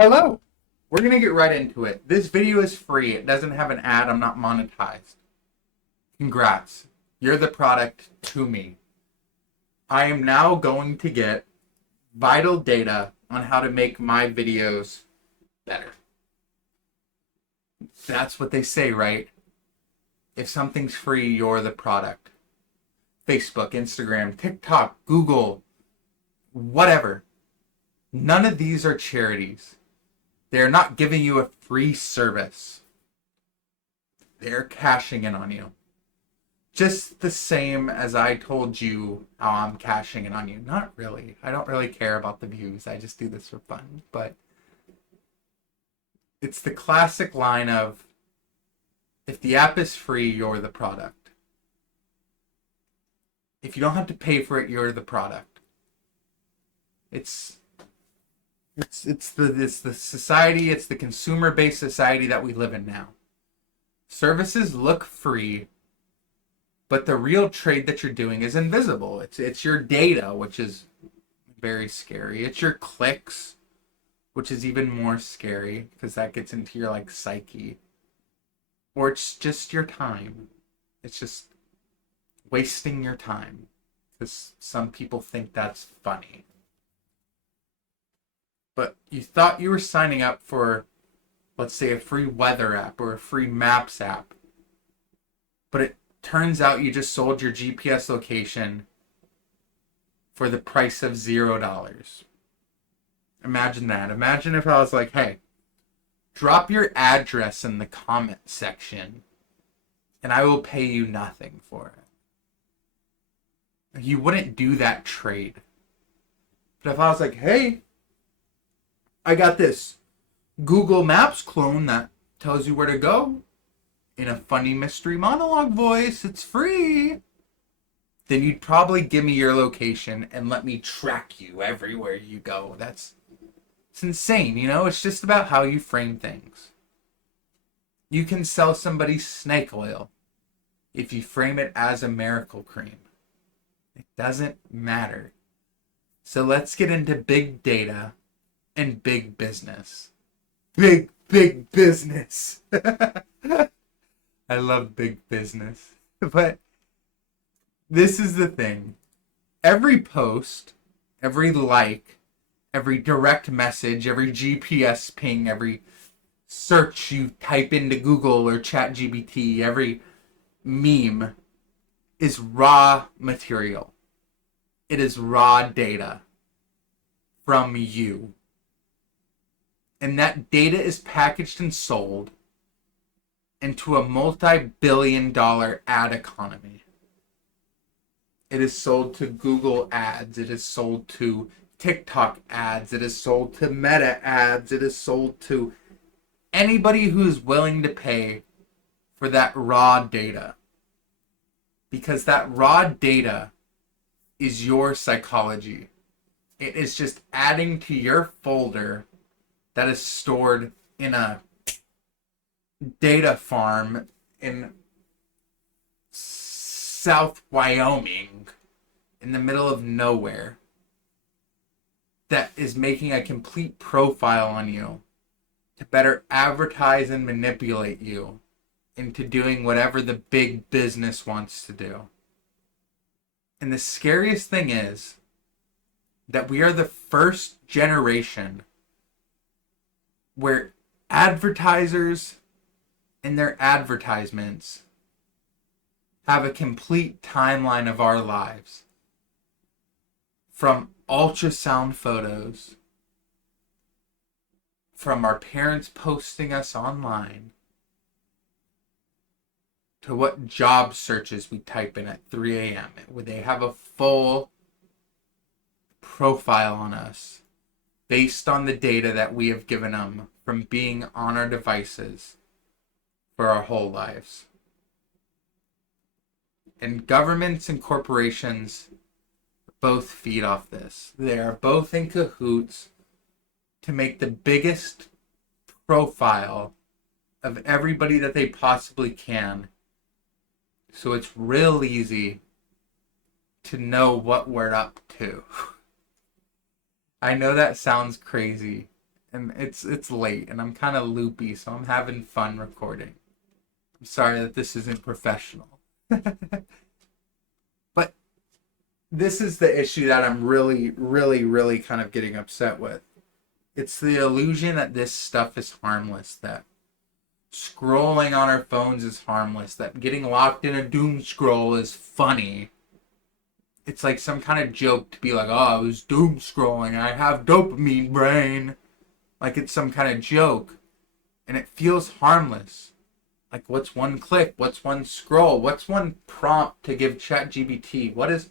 Hello. We're going to get right into it. This video is free. It doesn't have an ad. I'm not monetized. Congrats. You're the product to me. I am now going to get vital data on how to make my videos better. That's what they say, right? If something's free, you're the product. Facebook, Instagram, TikTok, Google, whatever. None of these are charities. They're not giving you a free service. They're cashing in on you. Just the same as I told you how I'm cashing in on you. Not really. I don't really care about the views. I just do this for fun. But it's the classic line of, if the app is free, you're the product. If you don't have to pay for it, you're the product. It's the society, it's the consumer-based society that we live in now. Services look free, but the real trade that you're doing is invisible. It's your data, which is very scary. It's your clicks, which is even more scary because that gets into your psyche. Or it's just your time. It's just wasting your time because some people think that's funny. But you thought you were signing up for, let's say, a free weather app or a free maps app. But it turns out you just sold your GPS location for the price of $0. Imagine that. Imagine if I was like, hey, drop your address in the comment section and I will pay you nothing for it. You wouldn't do that trade. But if I was like, hey, I got this Google Maps clone that tells you where to go in a funny mystery monologue voice, it's free, then you'd probably give me your location and let me track you everywhere you go. It's insane, It's just about how you frame things. You can sell somebody snake oil if you frame it as a miracle cream. It doesn't matter. So let's get into big data and big business. Big business. I love big business. But this is the thing. Every post, every like, every direct message, every GPS ping, every search you type into Google or ChatGPT, every meme is raw material. It is raw data from you. And that data is packaged and sold into a multi-billion-dollar ad economy. It is sold to Google ads. It is sold to TikTok ads. It is sold to Meta ads. It is sold to anybody who is willing to pay for that raw data. Because that raw data is your psychology. It is just adding to your folder that is stored in a data farm in South Wyoming in the middle of nowhere that is making a complete profile on you to better advertise and manipulate you into doing whatever the big business wants to do. And the scariest thing is that we are the first generation where advertisers and their advertisements have a complete timeline of our lives. From ultrasound photos, from our parents posting us online, to what job searches we type in at 3 a.m. Where they have a full profile on us based on the data that we have given them from being on our devices for our whole lives. And governments and corporations both feed off this. They are both in cahoots to make the biggest profile of everybody that they possibly can. So it's real easy to know what we're up to. I know that sounds crazy, and it's late, and I'm kind of loopy, so I'm having fun recording. I'm sorry that this isn't professional. But this is the issue that I'm really, really, really kind of getting upset with. It's the illusion that this stuff is harmless, that scrolling on our phones is harmless, that getting locked in a doom scroll is funny. It's like some kind of joke to be like, oh, I was doom scrolling, I have dopamine brain. Like it's some kind of joke. And it feels harmless. Like, what's one click? What's one scroll? What's one prompt to give ChatGPT? What is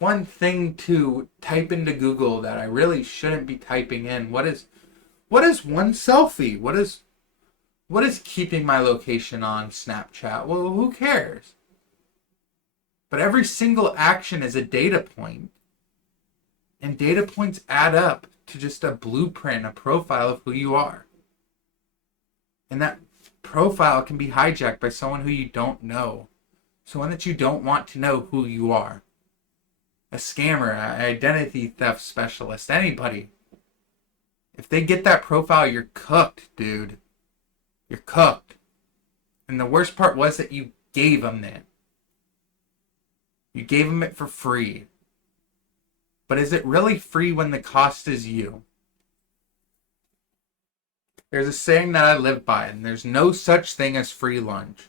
one thing to type into Google that I really shouldn't be typing in? What is one selfie? What is keeping my location on Snapchat? Well, who cares? But every single action is a data point. And data points add up to just a blueprint, a profile of who you are. And that profile can be hijacked by someone who you don't know. Someone that you don't want to know who you are. A scammer, an identity theft specialist, anybody. If they get that profile, you're cooked, dude. You're cooked. And the worst part was that you gave them that. You gave them it for free. But is it really free when the cost is you? There's a saying that I live by, and there's no such thing as free lunch.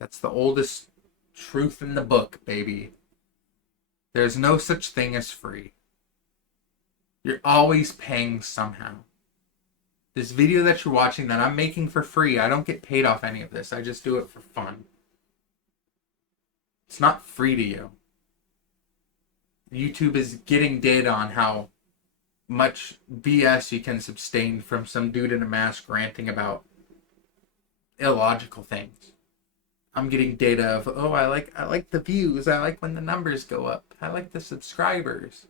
That's the oldest truth in the book, baby. There's no such thing as free. You're always paying somehow. This video that you're watching that I'm making for free, I don't get paid off any of this. I just do it for fun. It's not free to you. YouTube is getting data on how much BS you can sustain from some dude in a mask ranting about illogical things. I'm getting data of, oh, I like the views. I like when the numbers go up. I like the subscribers.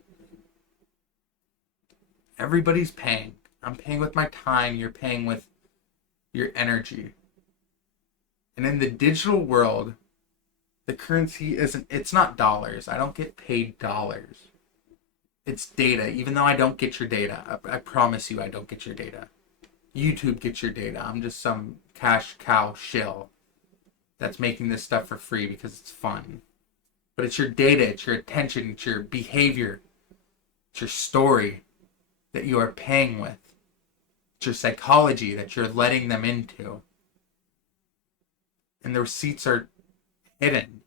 Everybody's paying. I'm paying with my time. You're paying with your energy. And in the digital world, the currency it's not dollars. I don't get paid dollars. It's data, even though I don't get your data. I promise you I don't get your data. YouTube gets your data. I'm just some cash cow shill that's making this stuff for free because it's fun. But it's your data, it's your attention, it's your behavior, it's your story that you are paying with. It's your psychology that you're letting them into. And the receipts are hidden.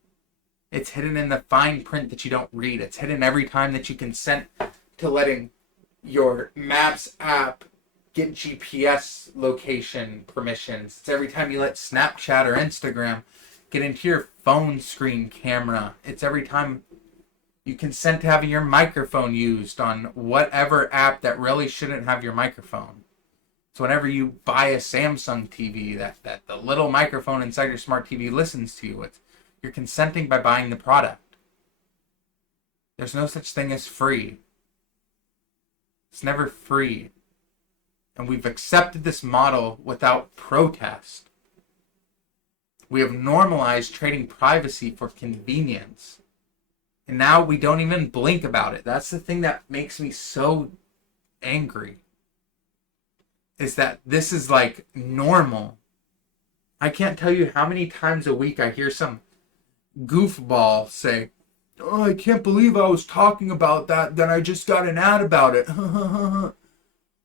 It's hidden in the fine print that you don't read. It's hidden every time that you consent to letting your Maps app get GPS location permissions. It's every time you let Snapchat or Instagram get into your phone screen camera. It's every time you consent to having your microphone used on whatever app that really shouldn't have your microphone. So whenever you buy a Samsung TV, that the little microphone inside your smart TV listens to you, you're consenting by buying the product. There's no such thing as free. It's never free. And we've accepted this model without protest. We have normalized trading privacy for convenience. And now we don't even blink about it. That's the thing that makes me so angry. Is that this is like normal. I can't tell you how many times a week I hear some goofball say, oh, I can't believe I was talking about that, then I just got an ad about it.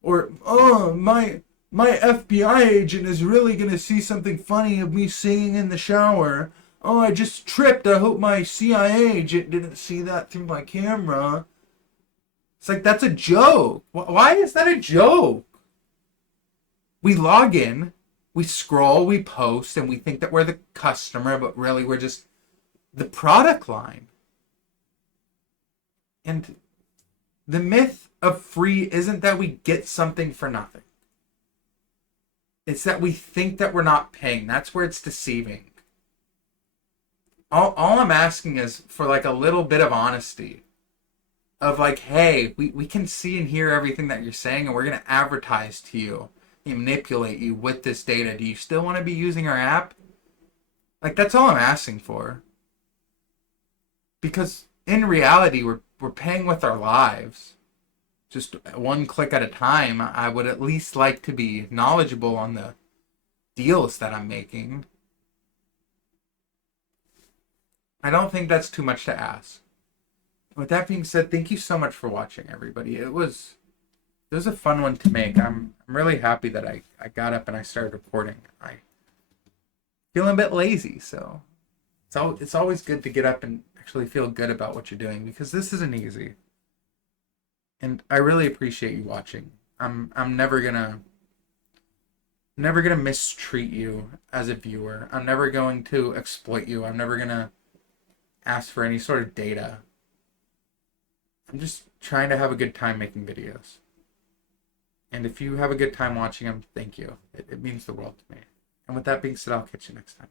Or, oh, my FBI agent is really going to see something funny of me singing in the shower. Oh, I just tripped. I hope my CIA agent didn't see that through my camera. It's like, that's a joke. Why is that a joke? We log in, we scroll, we post, and we think that we're the customer, but really we're just the product line. And the myth of free isn't that we get something for nothing. It's that we think that we're not paying. That's where it's deceiving. All I'm asking is for like a little bit of honesty. Of like, hey, we can see and hear everything that you're saying, and we're going to advertise to you and manipulate you with this data. Do you still want to be using our app? Like, that's all I'm asking for. Because in reality, we're paying with our lives. just one click at a time. I would at least like to be knowledgeable on the deals that I'm making. I don't think that's too much to ask. With that being said, thank you so much for watching, everybody. It was a fun one to make. I'm really happy that I got up and I started recording. I feeling a bit lazy, so it's always good to get up and actually feel good about what you're doing, because this isn't easy. And I really appreciate you watching. I'm never gonna mistreat you as a viewer. I'm never going to exploit you. I'm never gonna ask for any sort of data. I'm just trying to have a good time making videos. And if you have a good time watching them, thank you. It means the world to me. And with that being said, I'll catch you next time.